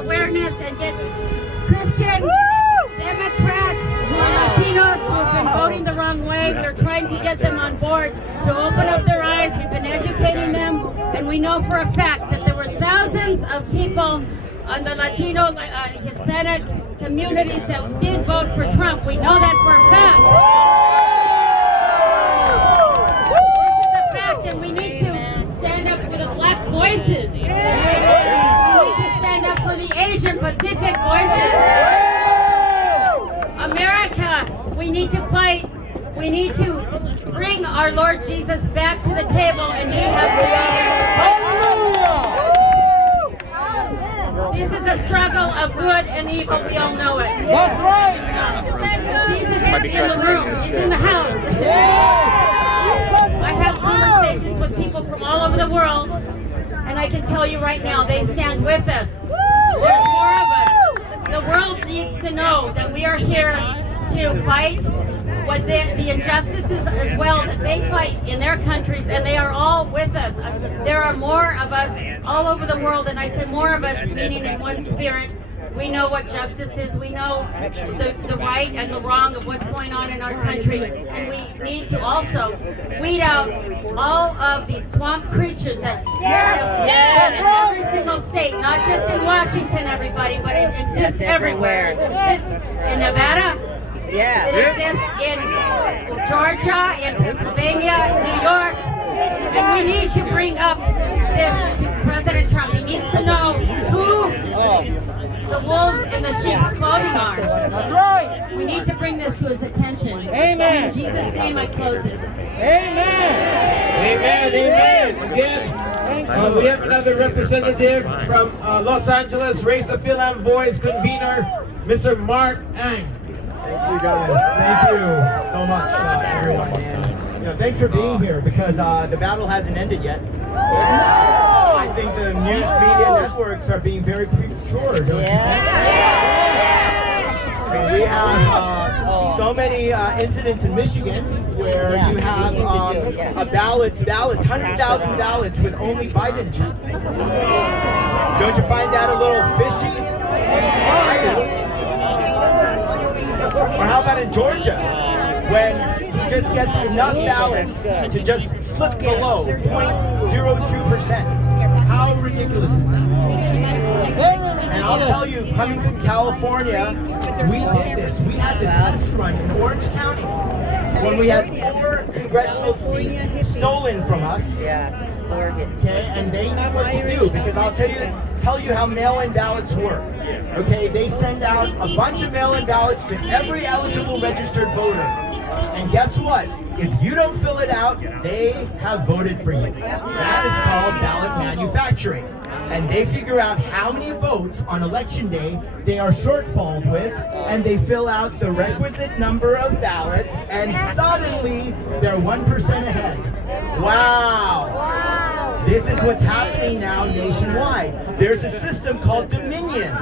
awareness and get Christian Democrats, Latinos who have been voting the wrong way. We're trying to get them on board to open up their eyes. We've been educating them, and we know for a fact that there were thousands of people on the Latino, Hispanic communities that did vote for Trump. We know that for a fact. This is a fact, and we need to stand up for the black voices. We need to stand up for the Asian Pacific voices. America, we need to fight. We need to bring our Lord Jesus back to the table, and He has to. This is a struggle of good and evil. We all know it. That's right. Jesus is in the room. He's in the house. I have conversations with people from all over the world, and I can tell you right now, they stand with us. There's more of us. The world needs to know that we are here to fight what the injustices as well that they fight in their countries, and they are all with us. There are more of us all over the world, and I say more of us meaning in one spirit. We know what justice is. We know the right and the wrong of what's going on in our country, and we need to also weed out all of these swamp creatures that in every single state, not just in Washington, everybody, but it exists everywhere. It exists in Nevada. Yes. It exists in Georgia, in Pennsylvania, New York, and we need to bring up this to President Trump. He needs to know who the wolves in the sheep's clothing are. That's right. We need to bring this to his attention. Amen. In Jesus' name I close this. Amen. Amen. Again, we have another representative from Los Angeles, Raise the Philam Voice convener, Mr. Mark Ang. Thank you guys. Thank you so much, everyone. And, thanks for being here because the battle hasn't ended yet. I think the news media networks are being very premature, don't you think? I mean, we have so many incidents in Michigan where you have a ballots, 100,000 ballots with only Biden checked. Don't you find that a little fishy? I do. Or how about in Georgia, when he just gets enough ballots to just slip below 0.02%? How ridiculous is that? And I'll tell you, coming from California, we did this. We had the test run in Orange County when we had 4 congressional seats stolen from us. Yes. Okay, and they knew what to do because I'll tell you how mail-in ballots work. Okay, they send out a bunch of mail-in ballots to every eligible registered voter. And guess what? If you don't fill it out, they have voted for you. That is called ballot manufacturing. And they figure out how many votes on election day they are shortfalled with, and they fill out the requisite number of ballots, and suddenly they're 1% ahead. Wow! This is what's happening now nationwide. There's a system called Dominion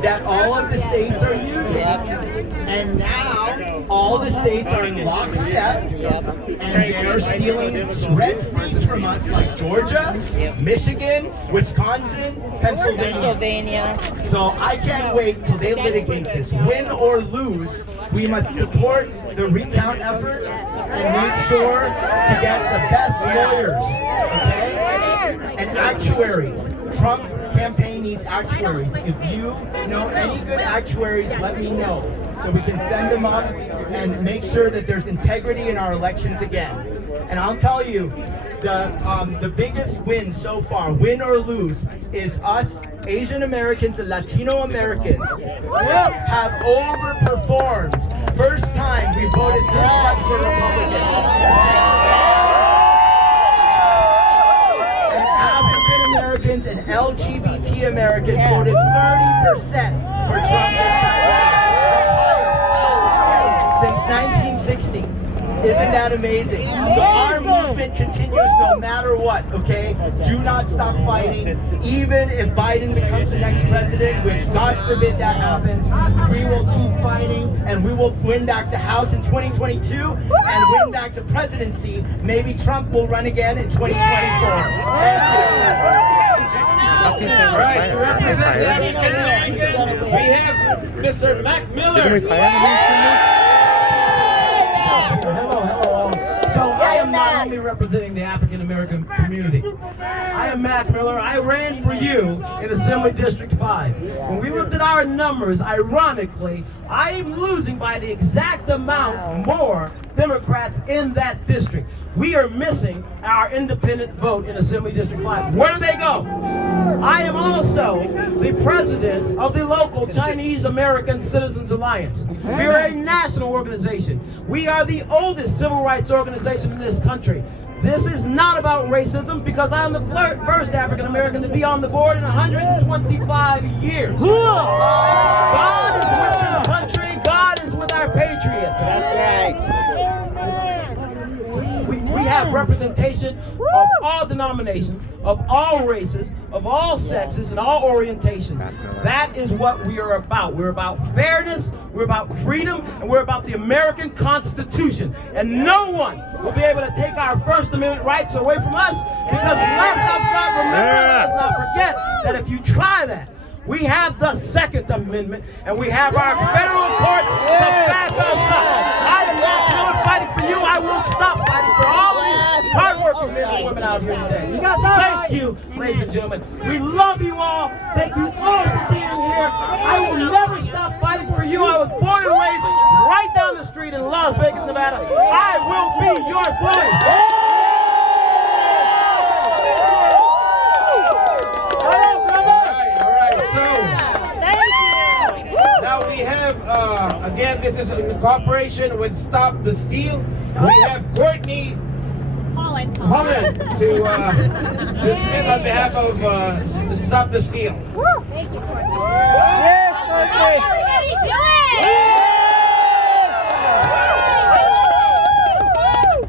that all of the states are using. And now all the states are in lockstep, and they are stealing red states from us like Georgia, Michigan, Wisconsin, Pennsylvania. So I can't wait till they litigate this. Win or lose, we must support the recount effort and make sure to get the best lawyers, okay? And actuaries. Trump campaign needs actuaries. If you know any good actuaries, let me know, so we can send them up and make sure that there's integrity in our elections again. And I'll tell you, the biggest win so far, win or lose, is us Asian Americans and Latino Americans have overperformed. First time we voted this much for Republicans. And African Americans and LGBT Americans voted 30% for Trump this time. Since 1960. Isn't that amazing? So our movement continues no matter what, okay? Do not stop fighting. Even if Biden becomes the next president, which God forbid that happens, we will keep fighting, and we will win back the House in 2022 and win back the presidency. Maybe Trump will run again in 2024. Thank you. All right, to represent the African American, we have Mr. Mac Miller. Hello. So I am not only representing the African American community. I am Mac Miller. I ran for you in Assembly District 5. When we looked at our numbers, ironically, I am losing by the exact amount more Democrats in that district. We are missing our independent vote in Assembly District 5. Where do they go? I am also the president of the local Chinese American Citizens Alliance. We are a national organization. We are the oldest civil rights organization in this country. This is not about racism because I'm the first African American to be on the board in 125 years. God is with this country. God is with our patriots. That's right. We have representation of all denominations, of all races, of all sexes, and all orientations. That is what we are about. We're about fairness, we're about freedom, and we're about the American Constitution. And no one will be able to take our First Amendment rights away from us because let's not forget that if you try that, we have the Second Amendment, and we have our federal court to back us up. I am not fighting for you. I won't stop fighting for all of these hardworking men and women out here today. Thank you, ladies and gentlemen. We love you all. Thank you all for being here. I will never stop fighting for you. I was born and raised right down the street in Las Vegas, Nevada. I will be your voice. Now we have, again, this is in cooperation with Stop the Steal. We have Courtney Holland to speak on behalf of Stop the Steal. Thank you, Courtney. Yes, Courtney. Everybody do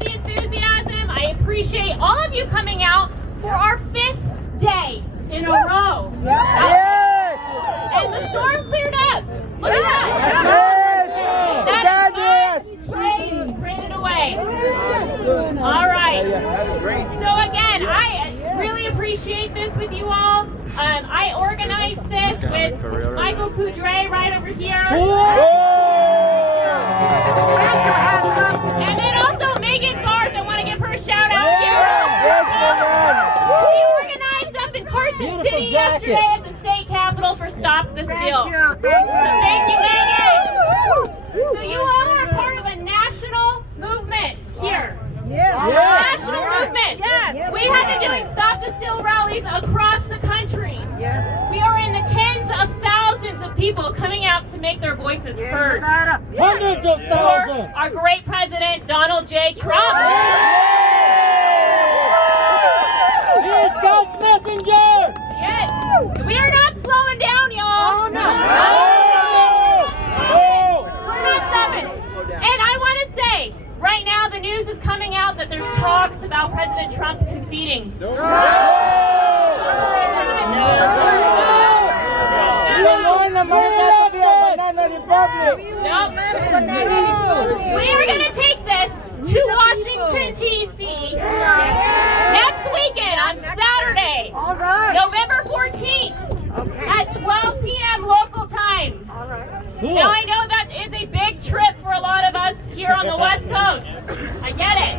it! The enthusiasm. I appreciate all of you coming out for our 5th day in a row. Yes! And the storm cleared up. Look at that. Yes! That is traded away. All right. So again, I really appreciate this with you all. I organized this with Michael Coudray right over here. And then also Megan Barth. I want to give her a shout out here. She organized up in Carson City yesterday at the state capitol for Stop the Steal. So thank you, Megan. So you all are part of a national movement here. National movement. Yes. We have been doing Stop the Steal rallies across the country. Yes. We are in the tens of thousands of people coming out to make their voices heard. Hundreds of thousands. Our great president, Donald J. Trump. He is God's messenger. Yes. We are not slowing down, y'all. Oh, no. We're not stopping. And I want to say, right now the news is coming out that there's talks about President Trump conceding. We are going to take this to Washington, D.C. next weekend on Saturday, November 14th at 12 p.m. local time. Now I know that is a big trip for a lot of us here on the West Coast. I get it.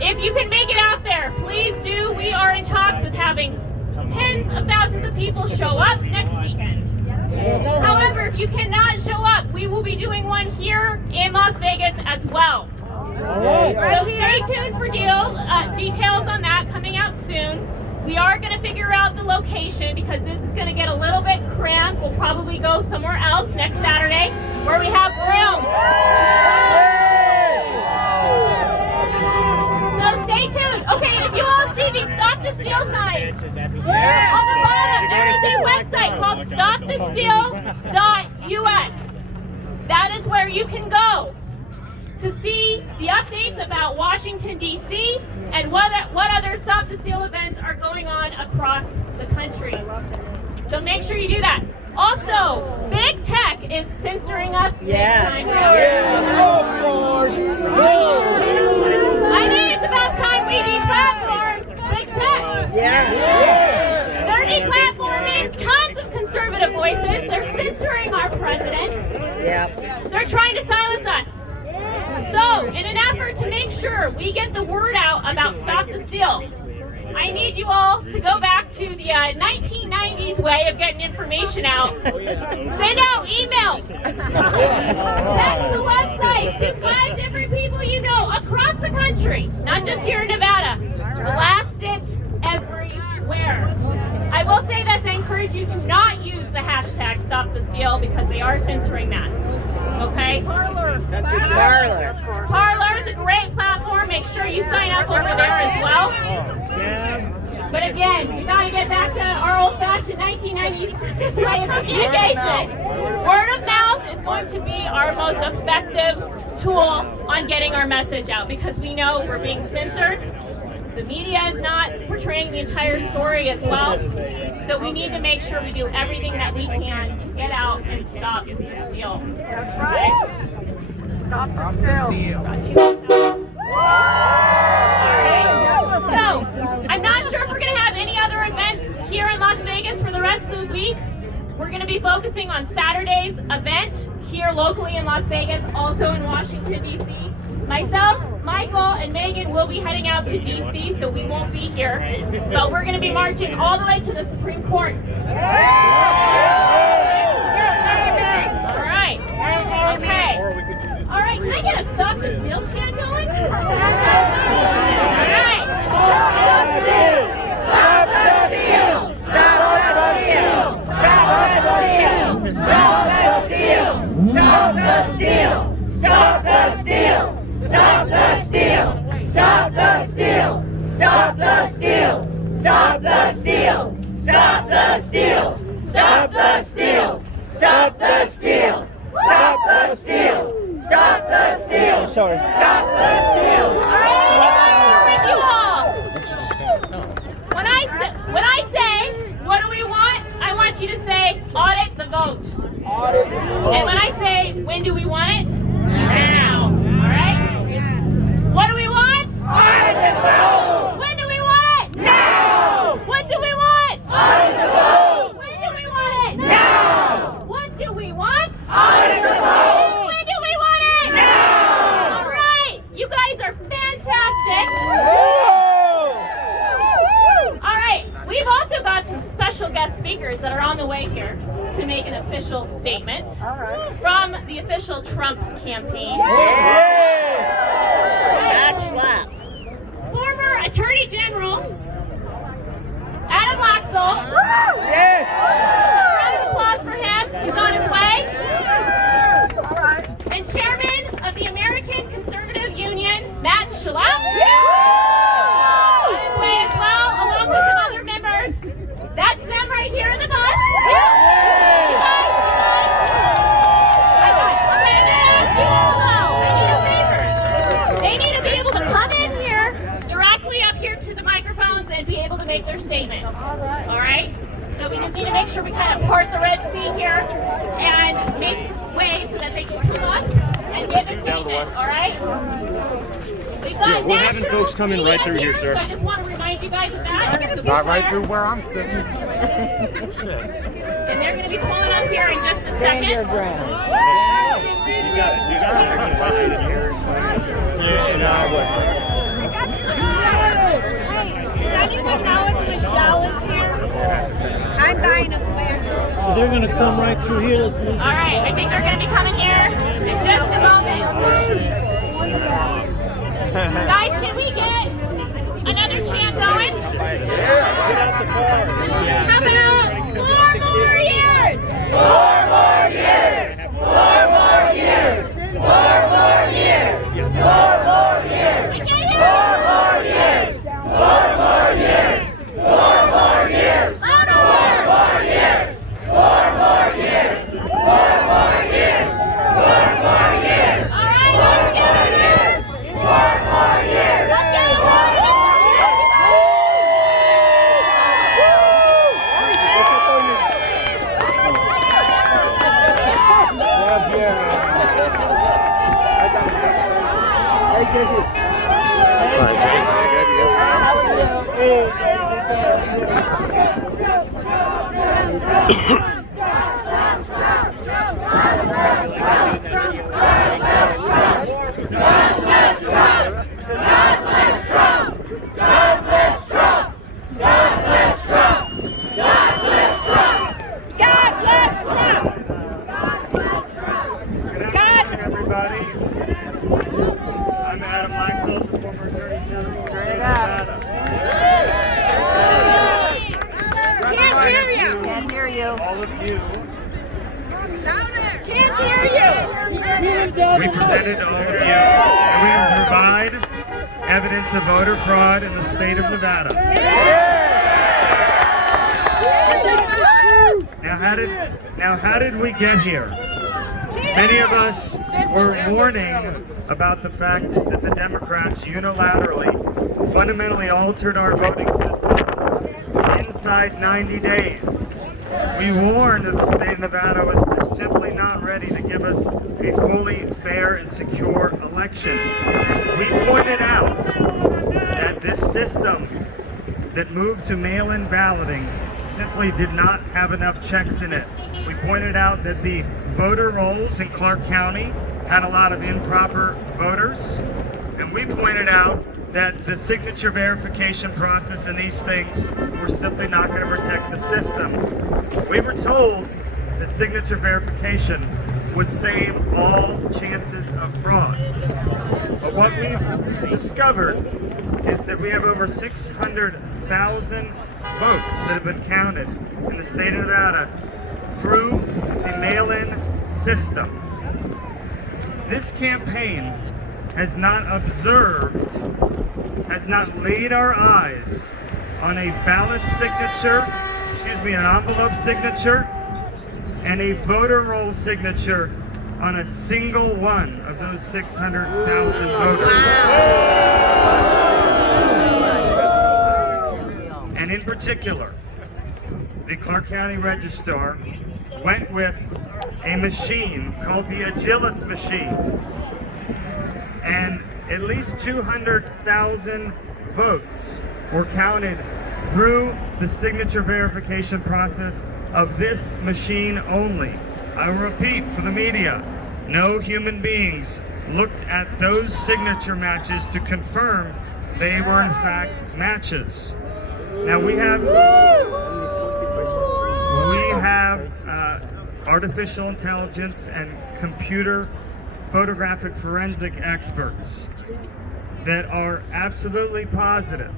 If you can make it out there, please do. We are in talks with having tens of thousands of people show up next weekend. However, if you cannot show up, we will be doing one here in Las Vegas as well. So stay tuned for details on that coming out soon. We are going to figure out the location because this is going to get a little bit cramped. We'll probably go somewhere else next Saturday where we have room. So stay tuned. Okay, if you all see these Stop the Steal signs, on the bottom there is a website called stopthesteal.us. That is where you can go to see the updates about Washington, D.C. and what other Stop the Steal events are going on across the country. So make sure you do that. Also, big tech is censoring us big time. I mean, it's about time we deplatform big tech. 30 platforms. voices. They're censoring our president. Yep. They're trying to silence us. So, in an effort to make sure we get the word out about Stop the Steal, I need you all to go back to the 1990s way of getting information out. Send out emails. Text the website to 5 different people you know across the country, not just here in Nevada. Blast it everywhere. I will say this, I encourage you to not use the hashtag Stop the Steal because they are censoring that. Okay? Parlor. Parlor is a great platform. Make sure you sign up over there as well. But again, we got to get back to our old-fashioned 1990s way of communication. Word of mouth is going to be our most effective tool on getting our message out because we know we're being censored. The media is not portraying the entire story as well. So we need to make sure we do everything that we can to get out and stop the steal. That's right. Stop the steal. So, I'm not sure if we're going to have any other events here in Las Vegas for the rest of the week. We're going to be focusing on Saturday's event here locally in Las Vegas, also in Washington, D.C. Myself, Michael, and Megan will be heading out to D.C., so we won't be here. But we're going to be marching all the way to the Supreme Court. All right. Okay. All right, can I get a Stop the Steal chant going? All right. Stop the steal! Stop the steal! Stop the steal! Stop the steal! Stop the steal! Stop the steal! Stop the steal! Stop the steal! Stop the steal! Stop the steal! Stop the steal! Stop the steal! Stop the steal! Stop the steal! Stop the steal! Sorry. Stop the steal! All right, with you all. When I say, what do we want? I want you to say, audit the vote. And when I say, when do we want it? You say now. All right? What do we want? Audit the vote. When do we want it? Now. What do we want? Audit the vote. When do we want it? Now. What do we want? Audit the vote. When do we want it? Now. All right. You guys are fantastic. All right. We've also got some special guest speakers that are on the way here to make an official statement from the official Trump campaign. Former Attorney General Adam Laxalt. Round of applause for him. He's on his way. And Chairman of the American Conservative Union, Matt Schlapp. On his way as well, along with some other members. That's them right here in the bus. And be able to make their statement. All right? So we just need to make sure we kind of part the Red Sea here and make way so that they can come up and get the statement. All right? We've got we're having folks coming right through here, sir. So I just want to remind you guys of that. Not right through where I'm standing. And they're going to be pulling up here in just a second. You got it. You got it. Does anyone know if Michelle is here? I'm buying a flag. So they're going to come right through here. Let's move. All right, I think they're going to be coming here in just a moment. Guys, can we get another chant going? How about 4 more years? 4 more years! 4 more years! 4 more years! 4 more years! 4 more years! 4 more years! 4 more years! 4 more years! 4 more years! 4 more years! 4 more years! All right, let's get it! 4 more years! Let's get it! Hey, Jesse. Sorry, Jason. Hey, Can't hear you. We presented to all of you that we will provide evidence of voter fraud in the state of Nevada. Now how did we get here? Many of us were warning about the fact that the Democrats unilaterally, fundamentally altered our voting system inside 90 days. We warned that the state of Nevada was simply not ready to give us a fully fair and secure election. We pointed out that this system that moved to mail-in balloting simply did not have enough checks in it. We pointed out that the voter rolls in Clark County had a lot of improper voters, and we pointed out that the signature verification process and these things were simply not going to protect the system. We were told that signature verification would save all chances of fraud. But what we've discovered is that we have over 600,000 votes that have been counted in the state of Nevada through the mail-in system. This campaign has not observed, has not laid our eyes on a ballot signature, an envelope signature, and a voter roll signature on a single one of those 600,000 voters. And in particular, the Clark County Registrar went with a machine called the Agilis machine. And at least 200,000 votes were counted through the signature verification process of this machine only. I will repeat for the media, no human beings looked at those signature matches to confirm they were in fact matches. Now we have artificial intelligence and computer photographic forensic experts that are absolutely positive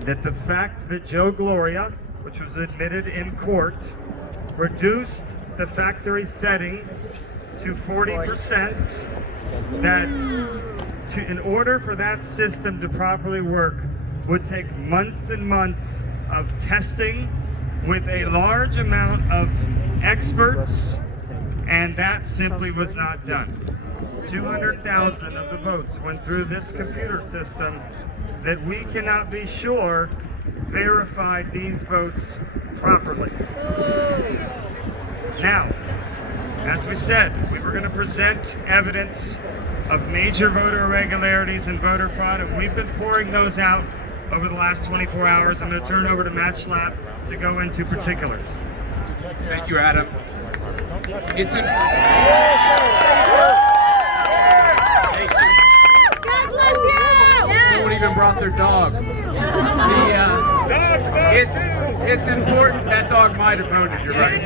that the fact that Joe Gloria, which was admitted in court, reduced the factory setting to 40%, that in order for that system to properly work would take months and months of testing with a large amount of experts, and that simply was not done. 200,000 of the votes went through this computer system that we cannot be sure verified these votes properly. Now, as we said, we were going to present evidence of major voter irregularities and voter fraud, and we've been pouring those out over the last 24 hours. I'm going to turn it over to Matt Schlapp to go into particulars. Thank you, Adam. It's an... God bless you! Someone even brought their dog. It's important. That dog might have voted, you're right.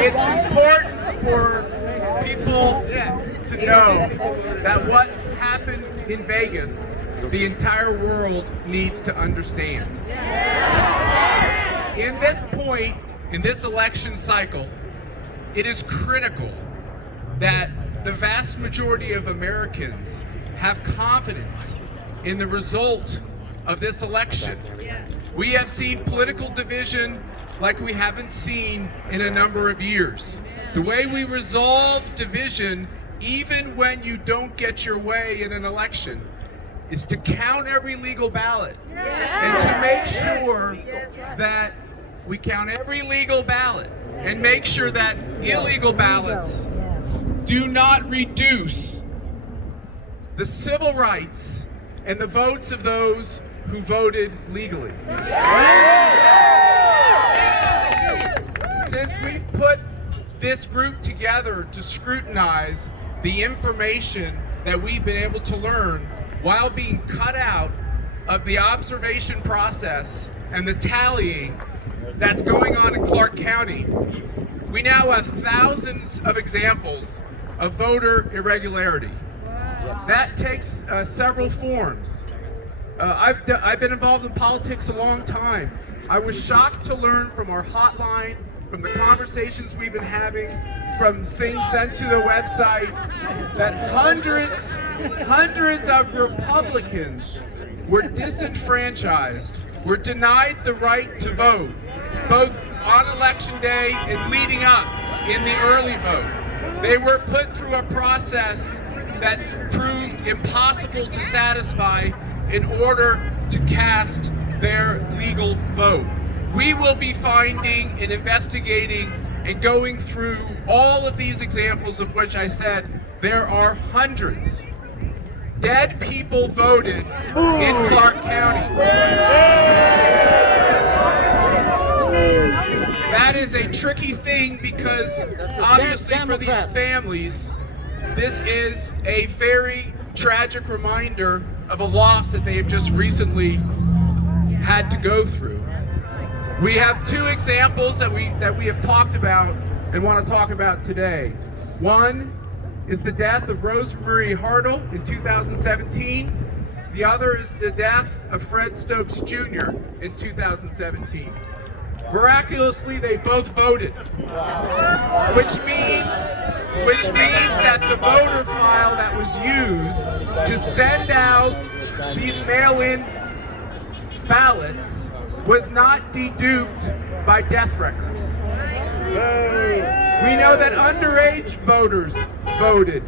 It's important for people to know that what happened in Vegas, the entire world needs to understand. In this point, in this election cycle, it is critical that the vast majority of Americans have confidence in the result of this election. We have seen political division like we haven't seen in a number of years. The way we resolve division, even when you don't get your way in an election, is to count every legal ballot and to make sure that we count every legal ballot and make sure that illegal ballots do not reduce the civil rights and the votes of those who voted legally. Since we've put this group together to scrutinize the information that we've been able to learn while being cut out of the observation process and the tallying that's going on in Clark County, we now have thousands of examples of voter irregularity. That takes several forms. I've been involved in politics a long time. I was shocked to learn from our hotline from the conversations we've been having, from things sent to the website, that hundreds of Republicans were disenfranchised, were denied the right to vote, both on election day and leading up in the early vote. They were put through a process that proved impossible to satisfy in order to cast their legal vote. We will be finding and investigating and going through all of these examples, of which I said there are hundreds. Dead people voted in Clark County. That is a tricky thing because obviously for these families, this is a very tragic reminder of a loss that they have just recently had to go through. We have two examples that we have talked about and want to talk about today. One is the death of Rosemary Hartle in 2017. The other is the death of Fred Stokes Jr. in 2017. Miraculously, they both voted, which means that the voter file that was used to send out these mail-in ballots was not deduped by death records. We know that underage voters voted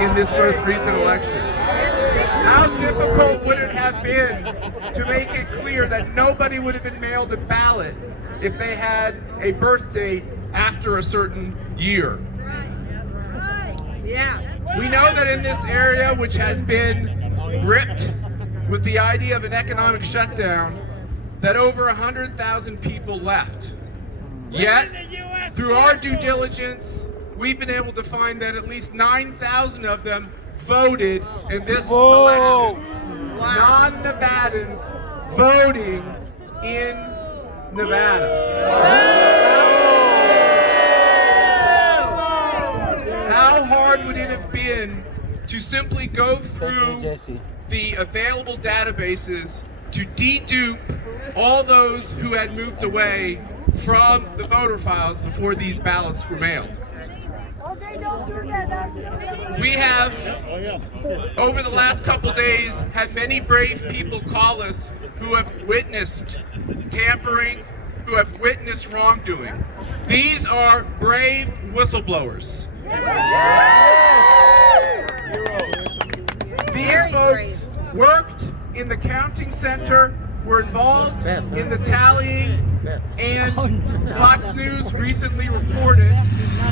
in this most recent election. How difficult would it have been to make it clear that nobody would have been mailed a ballot if they had a birth date after a certain year? We know that in this area, which has been gripped with the idea of an economic shutdown, that over 100,000 people left. Yet, through our due diligence, we've been able to find that at least 9,000 of them voted in this election. Non-Nevadans voting in Nevada. How hard would it have been to simply go through the available databases to dedupe all those who had moved away from the voter files before these ballots were mailed? We have, over the last couple days, had many brave people call us who have witnessed tampering, who have witnessed wrongdoing. These are brave whistleblowers. These folks worked in the counting center, were involved in the tallying, and Fox News recently reported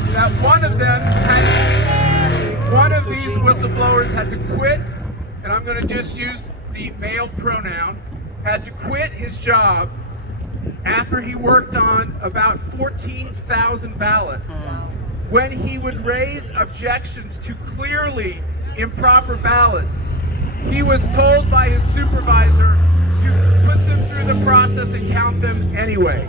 that one of these whistleblowers had to quit, and I'm going to just use the male pronoun, had to quit his job after he worked on about 14,000 ballots. When he would raise objections to clearly improper ballots, he was told by his supervisor to put them through the process and count them anyway.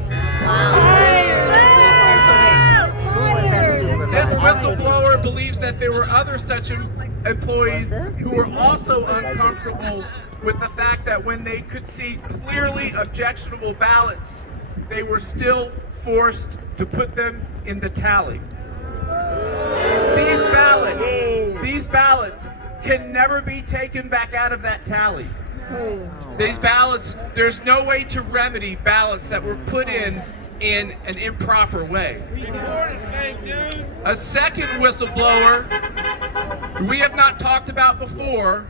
This whistleblower believes that there were other such employees who were also uncomfortable with the fact that when they could see clearly objectionable ballots, they were still forced to put them in the tally. These ballots can never be taken back out of that tally. These ballots, there's no way to remedy ballots that were put in an improper way. A second whistleblower, who we have not talked about before,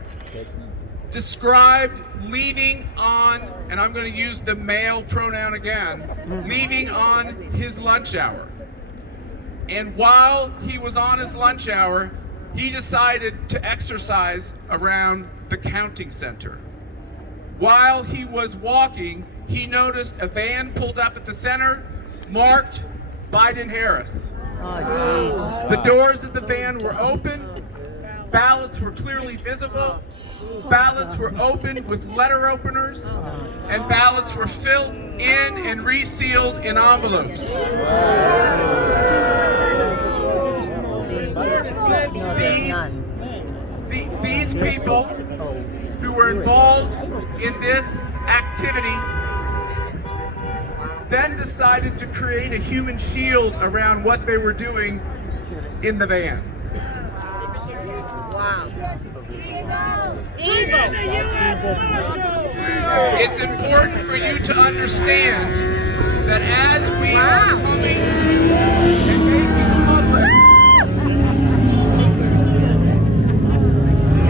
described leaving on, and I'm going to use the male pronoun again, leaving on his lunch hour. And while he was on his lunch hour, he decided to exercise around the counting center. While he was walking, he noticed a van pulled up at the center marked Biden-Harris. The doors of the van were open, ballots were clearly visible, ballots were opened with letter openers, and ballots were filled in and resealed in envelopes. These people who were involved in this activity then decided to create a human shield around what they were doing in the van. It's important for you to understand that as we are coming and making public,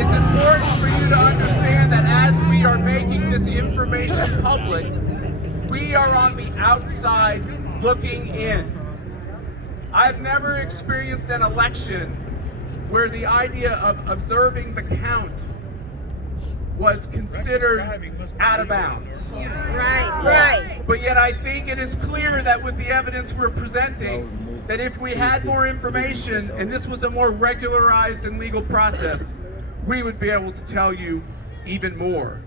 it's important for you to understand that as we are making this information public, we are on the outside looking in. I've never experienced an election where the idea of observing the count was considered out of bounds. Right. But yet I think it is clear that with the evidence we're presenting, that if we had more information and this was a more regularized and legal process, we would be able to tell you even more.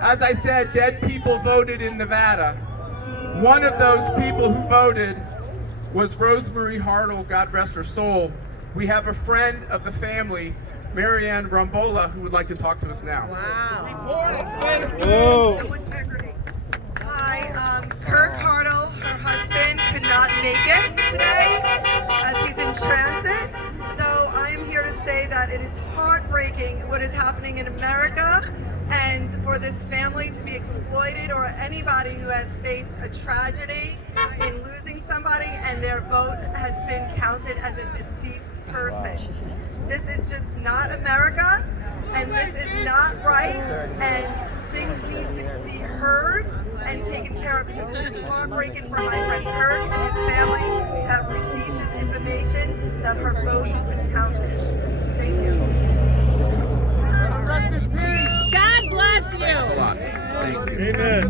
As I said, dead people voted in Nevada. One of those people who voted was Rosemary Hartle, God rest her soul. We have a friend of the family, Marianne Rambola, who would like to talk to us now. Hi, Kirk Hartle, her husband, could not make it today as he's in transit. So I am here to say that it is heartbreaking what is happening in America, and for this family to be exploited, or anybody who has faced a tragedy in losing somebody and their vote has been counted as a deceased person. This is just not America, and this is not right, and things need to be heard and taken care of, because it's just heartbreaking for my friend Kirk and his family to have received this information that her vote has been counted. Thank you. God bless you. Thanks a lot. Thank you. Amen.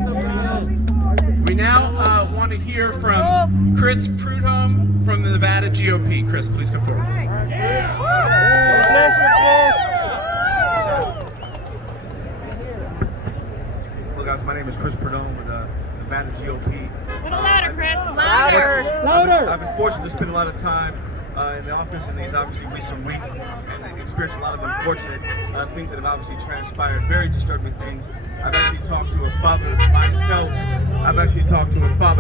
We now want to hear from Chris Prudhomme from the Nevada GOP. Chris, please come forward. Hello guys, my name is Chris Prudhomme with Nevada GOP. A little louder, Chris. Louder. I've been fortunate to spend a lot of time in the office in these obviously recent weeks and experienced a lot of unfortunate things that have obviously transpired, very disturbing things. I've actually talked to a father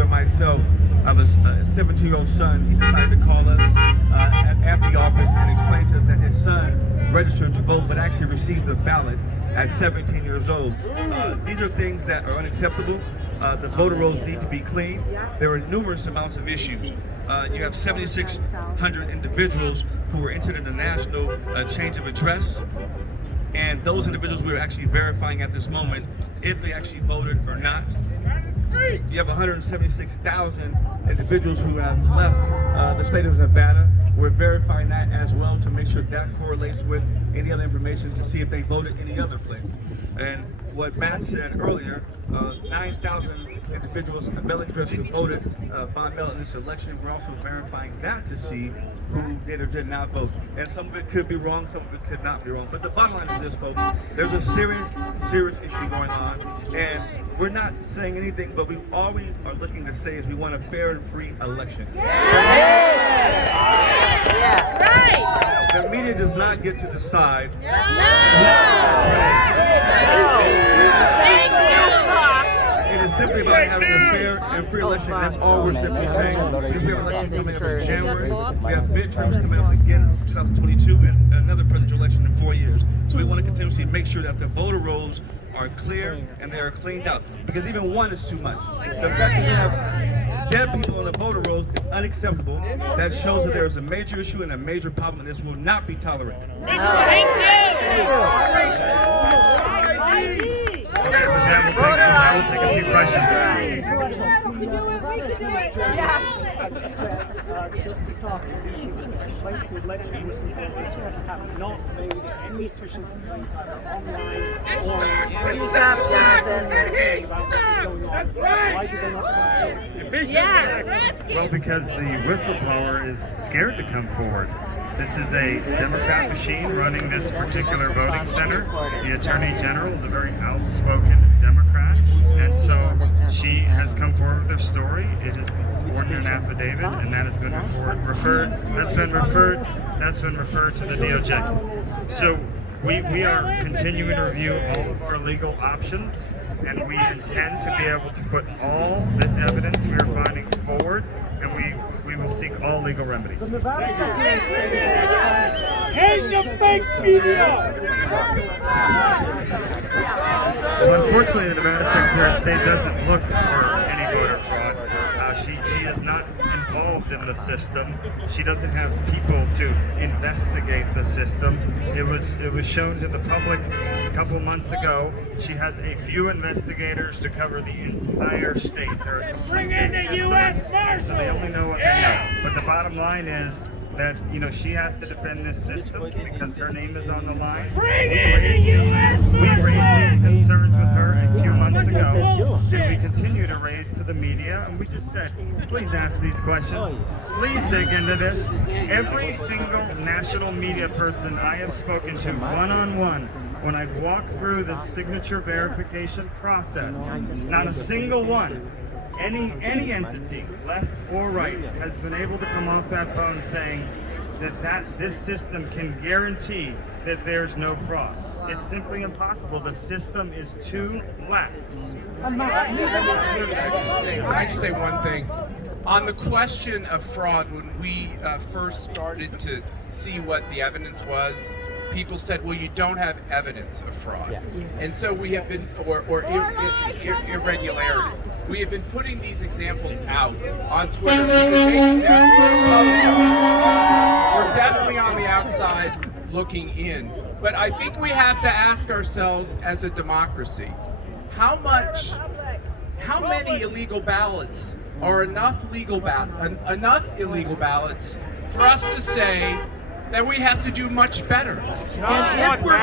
myself. Of a 17-year-old son. He decided to call us at the office and explain to us that his son registered to vote but actually received the ballot at 17 years old. These are things that are unacceptable. The voter rolls need to be clean. There are numerous amounts of issues. You have 7,600 individuals who were entered in the national change of address, and those individuals we are actually verifying at this moment if they actually voted or not. You have 176,000 individuals who have left the state of Nevada. We're verifying that as well to make sure that correlates with any other information to see if they voted any other place. And what Matt said earlier, 9,000 individuals in the mailing address who voted by mail in this election. We're also verifying that to see who did or did not vote. And some of it could be wrong, some of it could not be wrong. But the bottom line is this, folks. There's a serious issue going on. And we're not saying anything, but all we are looking to say is we want a fair and free election. Right. The media does not get to decide. It is simply about having a fair and free election. That's all we're simply saying. Because we have an election coming up in January. We have midterms coming up again in 2022 and another presidential election in 4 years. So we want to continuously make sure that the voter rolls are clear and they are cleaned out. Because even one is too much. The fact that we have dead people on the voter rolls is unacceptable. That shows that there is a major issue and a major problem, and this will not be tolerated. Thank you. Okay, with that, we'll take a few questions. Just this afternoon, complaints and election whistleblowers have not made any official complaints either online or Why do they not? Yes. Well, because the whistleblower is scared to come forward. This is a Democrat machine running this particular voting center. The Attorney General is a very outspoken Democrat, and so she has come forward with her story. It has been sworn in an affidavit, and that has been referred to the DOJ. So we are continuing to review all of our legal options. and we intend to be able to put all this evidence we are finding forward, and we will seek all legal remedies. Hate the fake media! Well, unfortunately, the Nevada Secretary of State doesn't look for any voter fraud. She is not involved in the system. She doesn't have people to investigate the system. It was shown to the public a couple months ago. She has a few investigators to cover the entire state. They're a Bring in the U.S. Marshals! So they only know what they know. But the bottom line is that, you know, she has to defend this system because her name is on the line. Bring in the U.S. We raised these concerns with her a few months ago, and we continue to raise to the media. And we just said, please ask these questions. Please dig into this. Every single national media person I have spoken to one-on-one, when I've walked through the signature verification process, not a single one, any entity, left or right, has been able to come off that phone saying that this system can guarantee that there's no fraud. It's simply impossible. The system is too lax. Can I just say one thing? On the question of fraud, when we first started to see what the evidence was, people said, well, you don't have evidence of fraud. And so we have been, or irregularity. We have been putting these examples out on Twitter because we're definitely on the outside looking in. But I think we have to ask ourselves as a democracy, how many illegal ballots are enough illegal ballots for us to say that we have to do much better? And if we're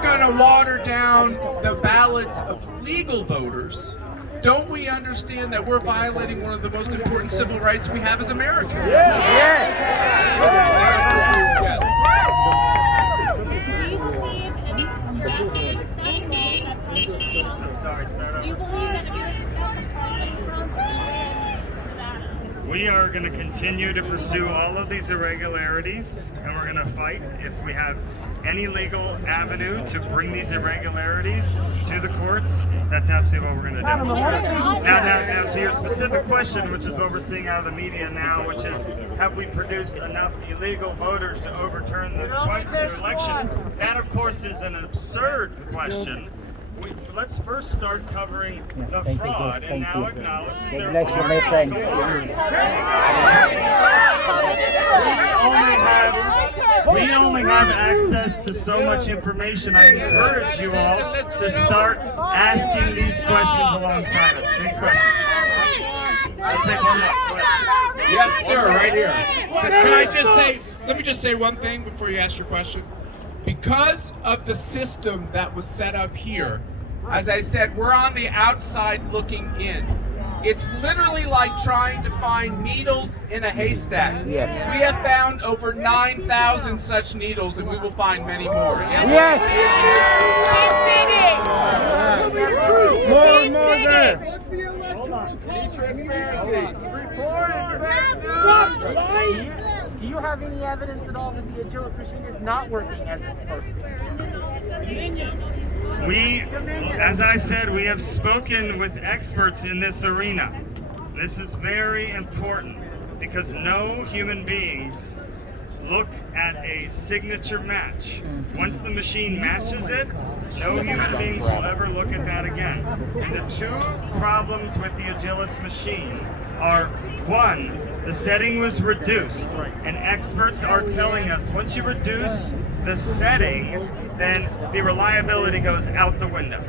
going to water down the ballots of legal voters, don't we understand that we're violating one of the most important civil rights we have as Americans? I'm sorry, start over. We are going to continue to pursue all of these irregularities, and we're going to fight if we have any legal avenue to bring these irregularities to the courts. That's absolutely what we're going to do. Now to your specific question, which is what we're seeing out of the media now, which is, have we produced enough illegal voters to overturn the election? That, of course, is an absurd question. Let's first start covering the fraud and now acknowledge that there are voters. We only have access to so much information. I encourage you all to start asking these questions alongside us. These questions. Let's take one more. Yes, sir, right here. Let me just say one thing before you ask your question. Because of the system that was set up here, as I said, we're on the outside looking in. It's literally like trying to find needles in a haystack. Yes. We have found over 9,000 such needles, and we will find many more. Yes. More there. Hold on. Need transparency. Do you have any evidence at all that the Agilist machine is not working as it's supposed to? As I said, we have spoken with experts in this arena. This is very important because no human beings look at a signature match. Once the machine matches it, no human beings will ever look at that again. And the two problems with the Agilist machine are, one, the setting was reduced, and experts are telling us once you reduce the setting, then the reliability goes out the window.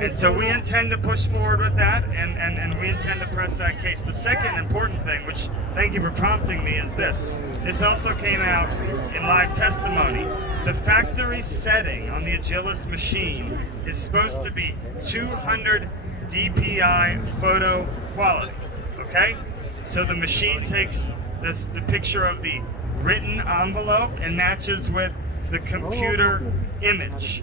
And so we intend to push forward with that, and we intend to press that case. The second important thing, which thank you for prompting me, is this. This also came out in live testimony. The factory setting on the Agilist machine is supposed to be 200 DPI photo quality, okay? So the machine takes the picture of the written envelope and matches with the computer image.